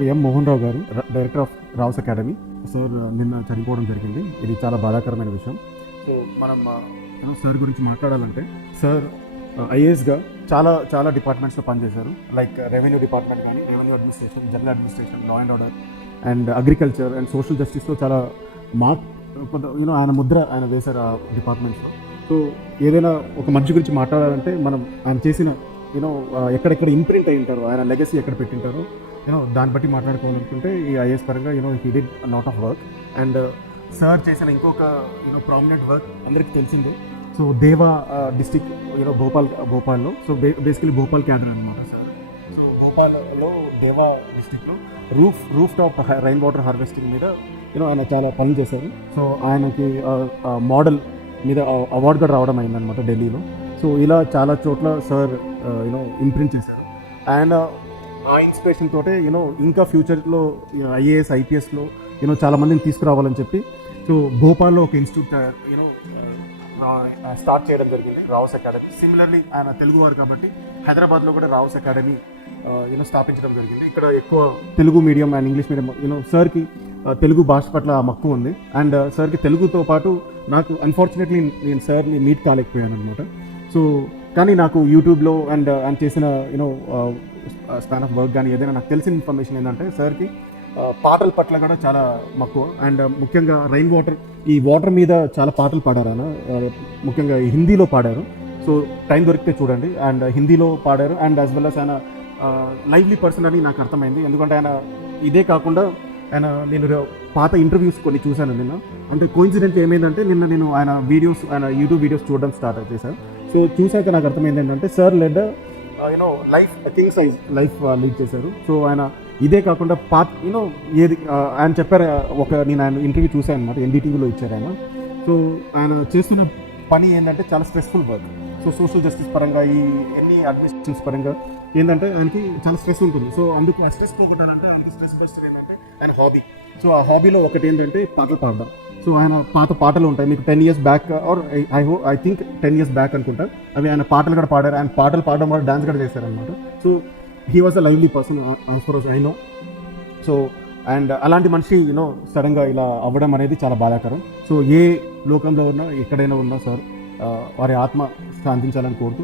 Doctor M Mohan Rao గారు, director of Rao's academy. Sir నిన్న చనిపోవడం జరిగింది. ఇది చాలా బాధాకరమైన విషయం. సో మనం సార్ గురించి మాట్లాడాలంటే, సార్ ఐఏఎస్గా చాలా చాలా డిపార్ట్మెంట్స్లో పనిచేశారు. లైక్ రెవెన్యూ డిపార్ట్మెంట్ కానీ, revenue administration, general administration, law and order and agriculture and social జస్టిస్లో చాలా ఆయన ముద్ర ఆయన వేశారు ఆ డిపార్ట్మెంట్స్లో. సో ఏదైనా ఒక మనిషి గురించి మాట్లాడాలంటే మనం ఆయన చేసిన ఎక్కడెక్కడ ఇంప్రింట్ అయి ఉంటారో, ఆయన లెగసీ ఎక్కడ పెట్టింటారో దాన్ని బట్టి మాట్లాడుకోవాలనుకుంటే ఈ ఐఏఎస్ పరంగా he did lot of work. And sir చేసిన ఇంకొక ప్రామినెంట్ వర్క్ అందరికీ తెలిసిందే. సో దేవా డిస్టిక్ భోపాల్లో, సో బేసికలీ భోపాల్ క్యాడర్ అనమాట సార్. సో భోపాల్లో దేవా డిస్టిక్లో roof top rain water harvesting మీద ఆయన చాలా పనులు చేశారు. సో ఆయనకి మోడల్ మీద అవార్డు కూడా రావడం అయిందనమాట ఢిల్లీలో. సో ఇలా చాలా చోట్ల సార్ ఇంప్రింట్ చేశారు. ఆయన ఆ ఇన్స్పిరేషన్ తోటే ఇంకా ఫ్యూచర్లో ఐఏఎస్ ఐపీఎస్లో చాలామందిని తీసుకురావాలని చెప్పి సో భోపాల్లో ఒక ఇన్స్టిట్యూట్ స్టార్ట్ చేయడం జరిగింది, రావుస్ అకాడమీ. సిమిలర్లీ ఆయన తెలుగువారు కాబట్టి హైదరాబాద్లో కూడా రావుస్ అకాడమీ స్థాపించడం జరిగింది. ఇక్కడ ఎక్కువ Telugu medium and English medium. సార్కి తెలుగు భాష పట్ల మక్కువ ఉంది. అండ్ సార్కి తెలుగుతో పాటు నాకు అన్ఫార్చునేట్లీ నేను సార్ని మీట్ కాలేకపోయాను అనమాట. సో కానీ నాకు యూట్యూబ్లో అండ్ ఆయన చేసిన స్పాన్ ఆఫ్ వర్క్ కానీ ఏదైనా నాకు తెలిసిన ఇన్ఫర్మేషన్ ఏంటంటే సార్కి పాటల పట్ల కూడా చాలా మక్కువ. అండ్ ముఖ్యంగా రైన్ వాటర్, ఈ వాటర్ మీద చాలా పాటలు పాడారు ఆయన. ముఖ్యంగా హిందీలో పాడారు. సో టైం దొరికితే చూడండి. అండ్ హిందీలో పాడారు. అండ్ యాజ్ వెల్ అస్ ఆయన లైవ్లీ పర్సన్ అని నాకు అర్థమైంది. ఎందుకంటే ఆయన ఇదే కాకుండా నేను పాత ఇంటర్వ్యూస్ కొన్ని చూశాను నిన్న. అంటే కోఇన్సిడెంట్ ఏమైందంటే నేను ఆయన యూట్యూబ్ వీడియోస్ చూడడం స్టార్ట్ చేశాను. సో చూశాక నాకు అర్థమైంది ఏంటంటే sir led life king size life lead చేశారు. సో ఆయన ఇదే కాకుండా ఏది ఆయన చెప్పారు, నేను ఆయన ఇంటర్వ్యూ చూశాను అనమాట, ఎన్డీటీవీలో ఇచ్చారు ఆయన. సో ఆయన చేస్తున్న పని ఏంటంటే చాలా stressful work. So social justice పరంగా, ఈ ఎన్ని అడ్మినిస్ట్రేషన్స్ పరంగా ఏంటంటే ఆయనకి చాలా స్ట్రెస్ ఉంటుంది. సో అందుకు ఆ స్ట్రెస్ పోగొట్టాలంటే అంత స్ట్రెస్ బస్టర్ ఏంటంటే ఆయన హాబీ. సో ఆ హాబీలో ఒకటి ఏంటంటే పాటలు పాడడం. సో ఆయన పాత పాటలు ఉంటాయి, మీకు 10 years back or I think 10 years back అనుకుంటా, అవి ఆయన పాటలు కూడా పాడారు. ఆయన పాటలు పాడడం వల్ల డాన్స్ కూడా చేశారనమాట. So he was a lively person as for I know. So and అలాంటి మనిషి సడన్గా ఇలా అవ్వడం అనేది చాలా బాధాకరం. సో ఏ లోకంలో ఉన్నా, ఎక్కడైనా ఉన్నా సార్ వారి ఆత్మ శాంతించాలని కోరుతూ